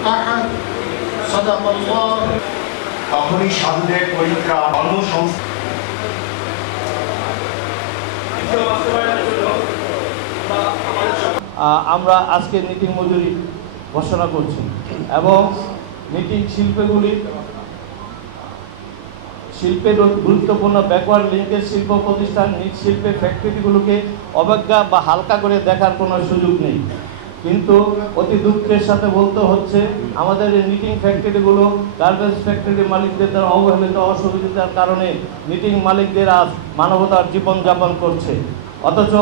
أحد صدق الله তখনই সাধুদের পরিত্রাণ কর্মসংস্থান আমরা আজকে নিটিং মজুরি ঘোষণা করছি এবং নিটিং শিল্পের গুরুত্বপূর্ণ ব্যাকওয়ার্ড লিঙ্কের শিল্প প্রতিষ্ঠান নিজ শিল্পের ফ্যাক্টরিগুলোকে অবজ্ঞা বা হালকা করে দেখার কোনো সুযোগ নেই, কিন্তু অতি দুঃখের সাথে বলতে হচ্ছে আমাদের এই নিটিং ফ্যাক্টরিগুলো গার্মেন্টস ফ্যাক্টরি মালিকদের দ্বারা অবহেলিত অসুবিধার কারণে নিটিং মালিকদের আজ মানবতার জীবনযাপন করছে। অথচ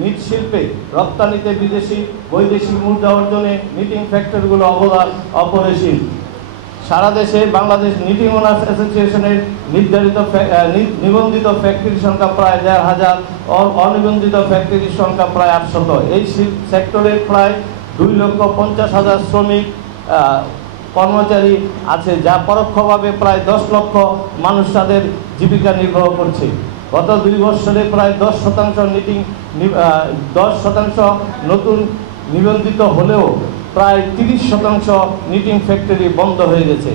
নিজ শিল্পে রপ্তানিতে বিদেশি বৈদেশিক মুদ্রা অর্জনে নিটিং ফ্যাক্টরিগুলো অবদান অপরিসীম। সারা দেশে বাংলাদেশ নিটিং ওনার্স অ্যাসোসিয়েশনের নিবন্ধিত ফ্যাক্টরির সংখ্যা প্রায় ১,৫০০, অনিবন্ধিত ফ্যাক্টরির সংখ্যা প্রায় ৮০০। এই সেক্টরে প্রায় ২,৫০,০০০ শ্রমিক কর্মচারী আছে, যা পরোক্ষভাবে প্রায় ১০ লক্ষ মানুষ তাদের জীবিকা নির্বাহ করছে। গত ২ বছরে প্রায় ১০% নতুন নিবন্ধিত হলেও প্রায় ৩০% নিটিং ফ্যাক্টরি বন্ধ হয়ে গেছে।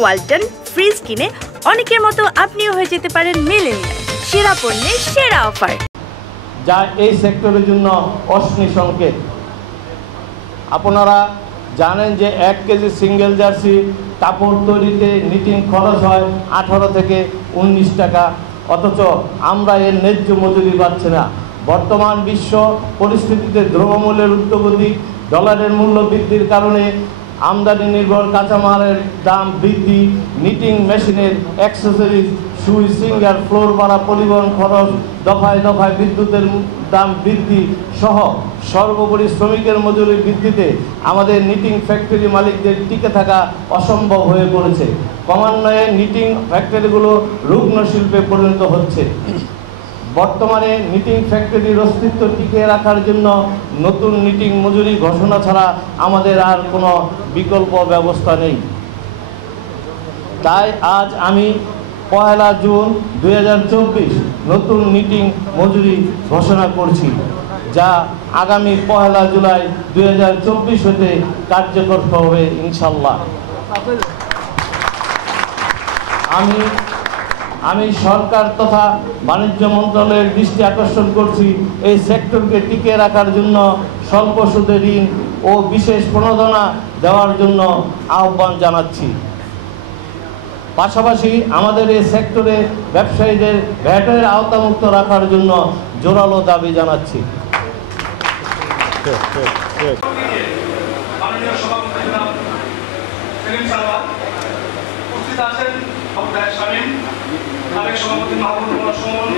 ওয়ালটন ফ্রিজ কিনে অনেকের মতো আপনিও হয়ে যেতে পারেন মিলেনিয়াল সেরা পণ্যের সেরা অফার, যা এই সেক্টরের জন্য অশ্নি সংকেত। আপনারা জানেন যে ১ কেজি সিঙ্গেল জার্সি কাপড় তৈরিতে নিটিং খরচ হয় ১৮ থেকে ১৯ টাকা, অথচ আমরা এর ন্যায্য মজুরি পাচ্ছি না। বর্তমান বিশ্ব পরিস্থিতিতে দ্রব্যমূল্যের ঊর্ধ্বগতি, ডলারের মূল্য বৃদ্ধির কারণে আমদানি নির্ভর কাঁচামালের দাম বৃদ্ধি, নিটিং মেশিনের অ্যাক্সেসরিজ, সুই, সিঙ্গার, ফ্লোর ভাড়া, পরিবহন খরচ, দফায় দফায় বিদ্যুতের দাম বৃদ্ধি সহ সর্বোপরি শ্রমিকের মজুরি বৃদ্ধিতে আমাদের নিটিং ফ্যাক্টরি মালিকদের টিকে থাকা অসম্ভব হয়ে পড়েছে। ক্রমান্বয়ে নিটিং ফ্যাক্টরিগুলো রুগ্ন শিল্পে পরিণত হচ্ছে। বর্তমানে নিটিং ফ্যাক্টরির অস্তিত্ব টিকিয়ে রাখার জন্য নতুন নিটিং মজুরি ঘোষণা ছাড়া আমাদের আর কোনো বিকল্প ব্যবস্থা নেই। তাই আজ আমি ১ জুন ২০২৪ নতুন নিটিং মজুরি ঘোষণা করছি, যা আগামী ১ জুলাই ২০২৪ হতে কার্যকর হবে ইনশাল্লাহ। আমি সরকার তথা বাণিজ্য মন্ত্রণালয়ের দৃষ্টি আকর্ষণ করছি এই সেক্টরকে টিকিয়ে রাখার জন্য স্বল্প সুদে ঋণ ও বিশেষ প্রণোদনা দেওয়ার জন্য আহ্বান জানাচ্ছি। পাশাপাশি আমাদের এই সেক্টরে ব্যবসায়ীদের ভ্যাটের আওতামুক্ত রাখার জন্য জোরালো দাবি জানাচ্ছি। উপস্থিত আছেন সভাপতি মাহবুব সুমন।